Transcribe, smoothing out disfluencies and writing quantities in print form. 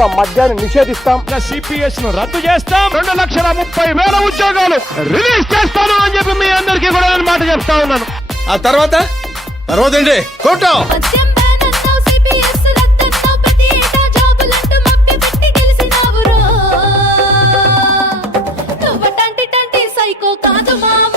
పూర్తిగా మద్యాన్ని నిషేధిస్తాం. సిపిఎస్ ను రద్దు చేస్తాం. 2,30,000 ఉద్యోగాలు రిలీజ్ చేస్తాను అని చెప్పి మీ అందరికీ కూడా నేను మాట చెప్తా ఉన్నాను. ఆ తర్వాత ఏంటి? కోటం సైకో కాదు మావా.